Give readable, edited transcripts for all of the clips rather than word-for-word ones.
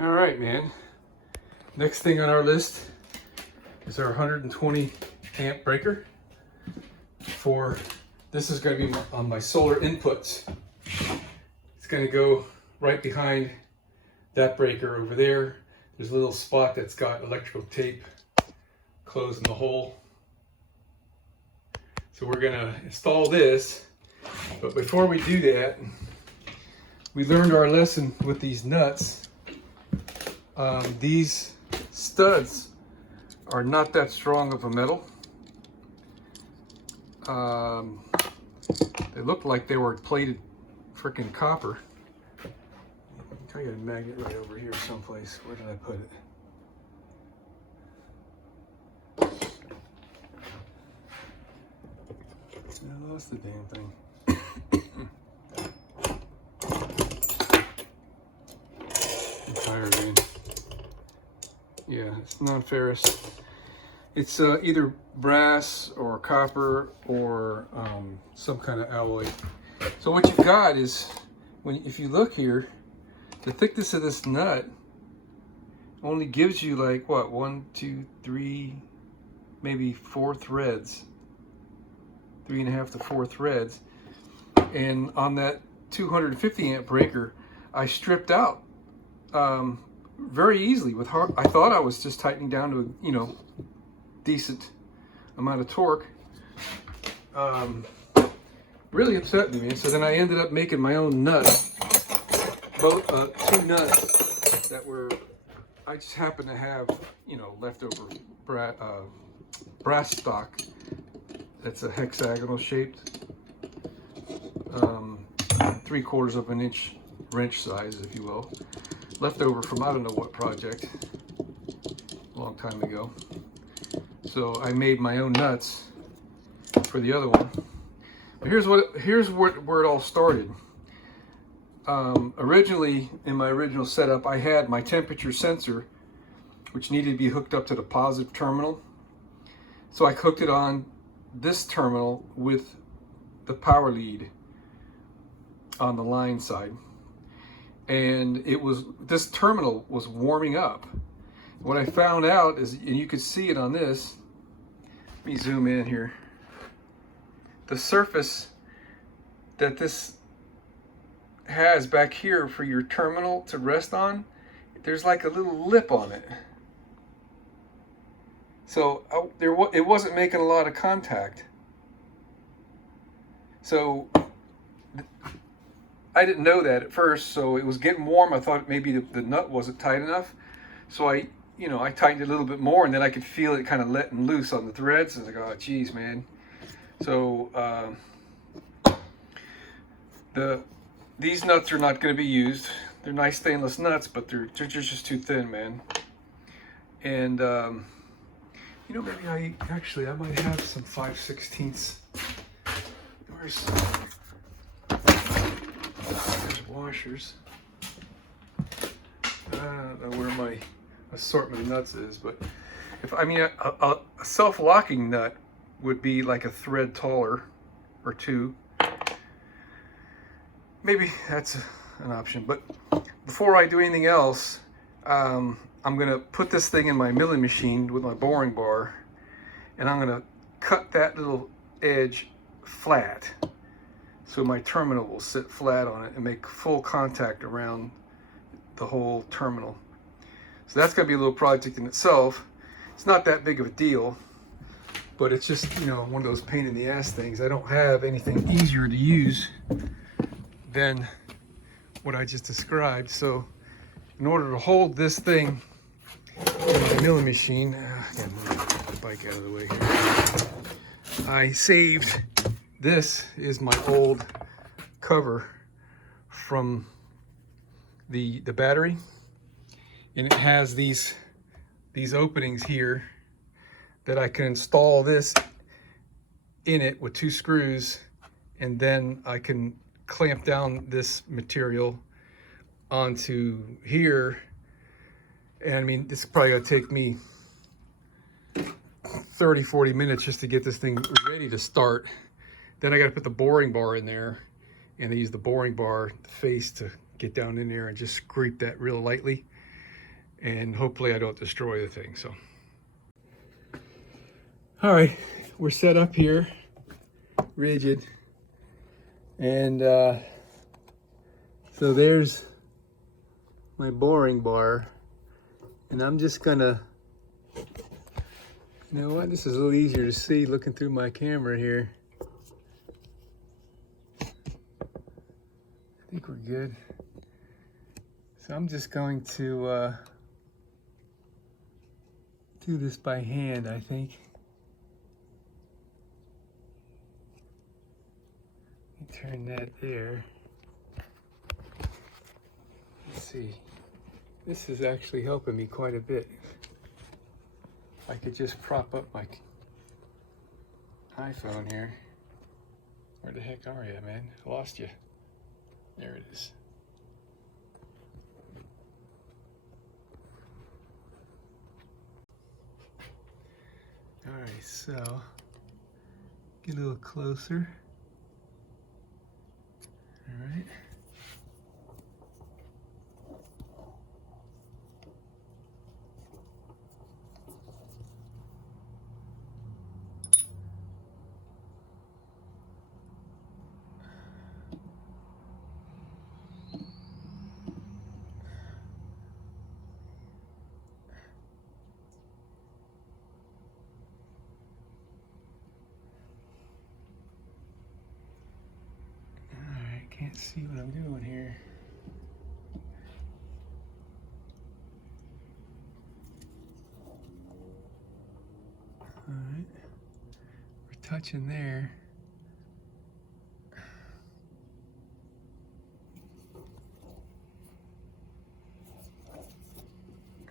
All right, man. Next thing on our list is our 120 amp breaker. This is going to be on my solar inputs. It's going to go right behind that breaker over there. There's a little spot that's got electrical tape closing the hole. So we're going to install this. But before we do that, we learned our lesson with these nuts. These studs are not that strong of a metal. They looked like they were plated freaking copper. I got a magnet right over here someplace. Where did I put it? I lost the damn thing. I'm tired, man. Yeah, it's non-ferrous. It's either brass or copper or some kind of alloy. So what you've got is, if you look here, the thickness of this nut only gives you like what, 1, 2, 3, maybe 4 threads, 3.5 to 4 threads. And on that 250 amp breaker, I stripped out very easily with hard. I thought I was just tightening down to a, decent amount of torque. Really upset me, man. So then I ended up making my own nut. Both 2 nuts that I just happened to have, leftover brass stock. That's a hexagonal shaped, 3/4 of an inch wrench size, if you will, leftover from I don't know what project, a long time ago. So I made my own nuts for the other one. But here's where it all started. Originally, in my original setup, I had my temperature sensor, which needed to be hooked up to the positive terminal. So I hooked it on this terminal with the power lead on the line side. And this terminal was warming up. What I found out is, and you could see it on this, let me zoom in here. The surface that this has back here for your terminal to rest on, there's like a little lip on it. So it wasn't making a lot of contact. So I didn't know that at first, so it was getting warm. I thought maybe the nut wasn't tight enough. So I tightened it a little bit more, and then I could feel it kind of letting loose on the threads. I was like, oh, geez, man. So these nuts are not going to be used. They're nice stainless nuts, but they're just too thin, man. And maybe I might have some 5/16. There's washers. I don't know where my assortment of nuts is, but a self-locking nut would be like a thread taller or 2. Maybe that's an option. But before I do anything else, I'm gonna put this thing in my milling machine with my boring bar, and I'm gonna cut that little edge flat so my terminal will sit flat on it and make full contact around the whole terminal. So that's gonna be a little project in itself. It's not that big of a deal, but it's just, one of those pain in the ass things. I don't have anything easier to use than what I just described. So in order to hold this thing in my milling machine, I gotta move the bike out of the way here. I saved, this is my old cover from the battery, and it has these openings here that I can install this in it with 2 screws, and then I can clamp down this material onto here. And this is probably gonna take me 30-40 minutes just to get this thing ready to start. Then I got to put the boring bar in there, and I use the boring bar face to get down in there and just scrape that real lightly. and hopefully I don't destroy the thing. So, all right, we're set up here, rigid, and so there's my boring bar, and I'm just gonna, you know what, this is a little easier to see looking through my camera here. I think we're good. So I'm just going to do this by hand, I think. Turn that there. Let's see. This is actually helping me quite a bit. I could just prop up my iPhone here. Where the heck are you, man? I lost you. There it is. All right, so get a little closer. All right. Can't see what I'm doing here. All right, we're touching there.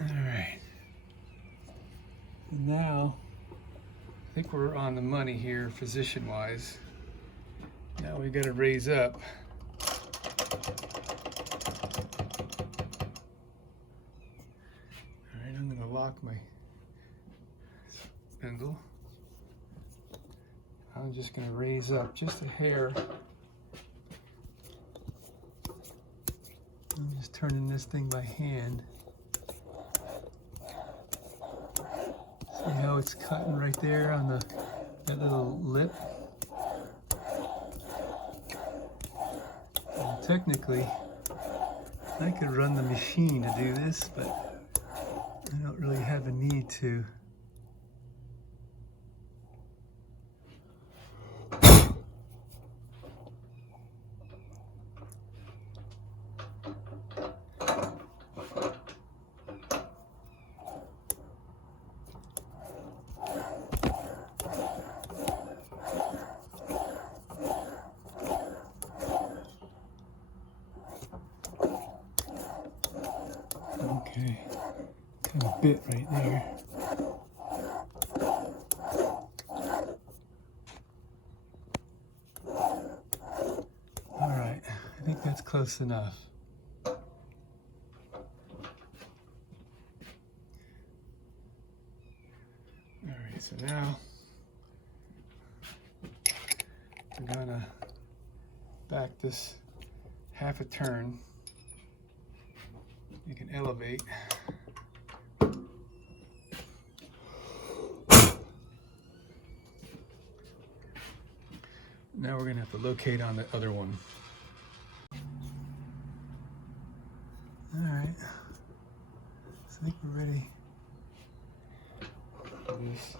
All right, and now I think we're on the money here position-wise. Now we got to raise up. Lock my spindle. I'm just going to raise up just a hair. I'm just turning this thing by hand. See how it's cutting right there on that little lip? And technically, I could run the machine to do this, but I don't really have a need to. Okay. Kind of bit right there. All right, I think that's close enough. All right, so now we're gonna back this half a turn. You can elevate. Now we're going to have to locate on the other one. All right, so I think we're ready for this.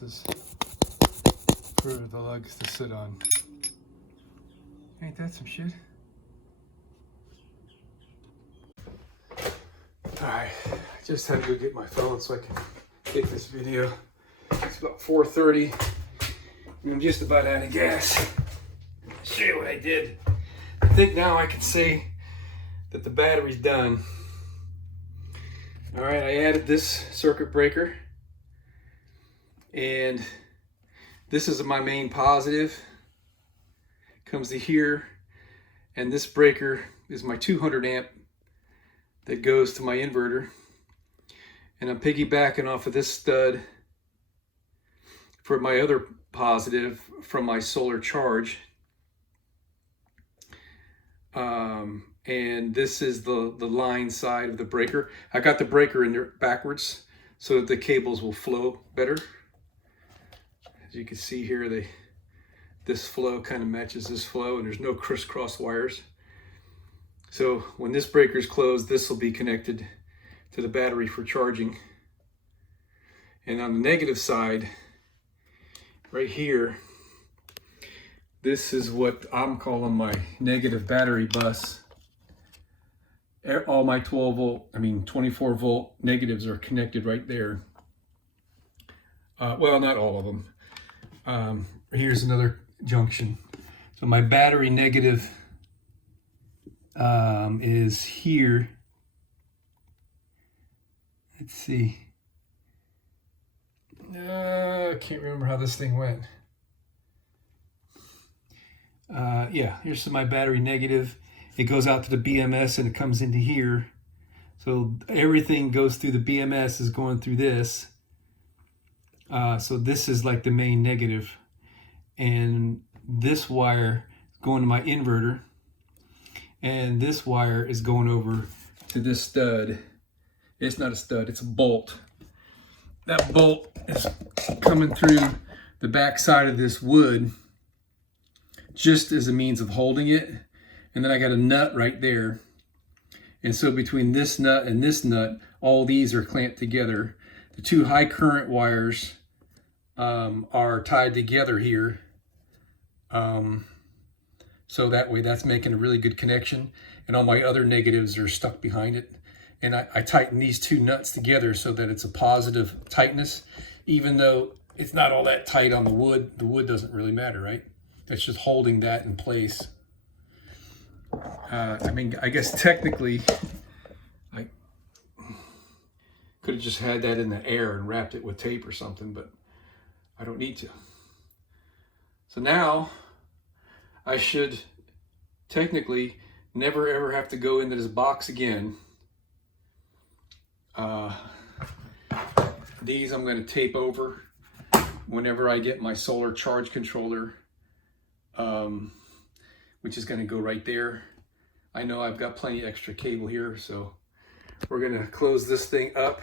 surfaces for the lugs to sit on. Ain't that some shit? Alright, I just had to go get my phone so I can take this video. It's about 4:30 and I'm just about out of gas. I'll show you what I did. I think now I can say that the battery's done. Alright, I added this circuit breaker, and this is my main positive. Comes to here, and this breaker is my 200 amp that goes to my inverter, and I'm piggybacking off of this stud for my other positive from my solar charge. And this is the line side of the breaker. I got the breaker in there backwards so that the cables will flow better. As you can see here, this flow kind of matches this flow, and there's no crisscross wires. So when this breaker is closed, this will be connected to the battery for charging. And on the negative side, right here, this is what I'm calling my negative battery bus. All my 24 volt negatives are connected right there. Well, not all of them. Here's another junction. So my battery negative is here. Let's see. I can't remember how this thing went. Yeah, here's my battery negative. It goes out to the BMS and it comes into here. So everything goes through the BMS is going through this. So this is like the main negative. And this wire is going to my inverter. And this wire is going over to this stud. It's not a stud, it's a bolt. That bolt is coming through the back side of this wood just as a means of holding it. And then I got a nut right there. And so between this nut and this nut, all these are clamped together. The two high current wires are tied together here. So that way that's making a really good connection. And all my other negatives are stuck behind it. And I tighten these two nuts together so that it's a positive tightness. Even though it's not all that tight on the wood doesn't really matter, right? That's just holding that in place. I guess technically I could have just had that in the air and wrapped it with tape or something, but I don't need to. So now I should technically never ever have to go into this box again. These I'm going to tape over whenever I get my solar charge controller, which is going to go right there. I know I've got plenty of extra cable here, so we're going to close this thing up.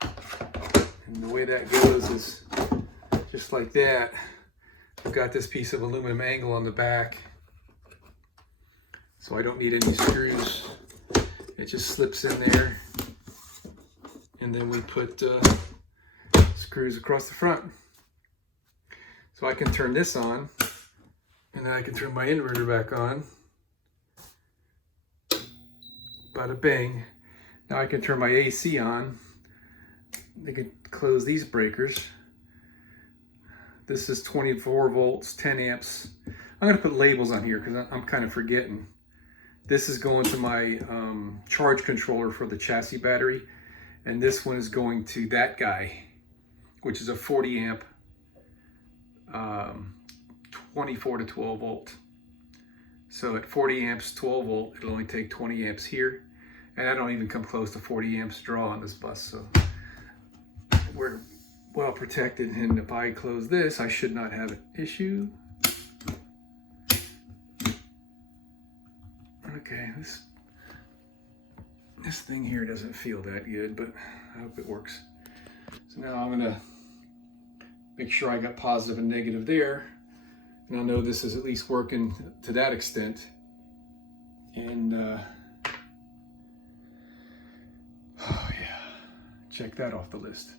And the way that goes is just like that. I've got this piece of aluminum angle on the back, so I don't need any screws. It just slips in there, and then we put screws across the front. So I can turn this on, and then I can turn my inverter back on. Bada bing. Now I can turn my AC on. I can close these breakers. This is 24 volts, 10 amps. I'm going to put labels on here because I'm kind of forgetting. This is going to my charge controller for the chassis battery. And this one is going to that guy, which is a 40 amp, 24 to 12 volt. So at 40 amps, 12 volt, it'll only take 20 amps here. And I don't even come close to 40 amps draw on this bus. So we're well protected. And if I close this, I should not have an issue. Okay, this thing here doesn't feel that good, but I hope it works. So now I'm gonna make sure I got positive and negative there. And I know this is at least working to that extent. And oh yeah, check that off the list.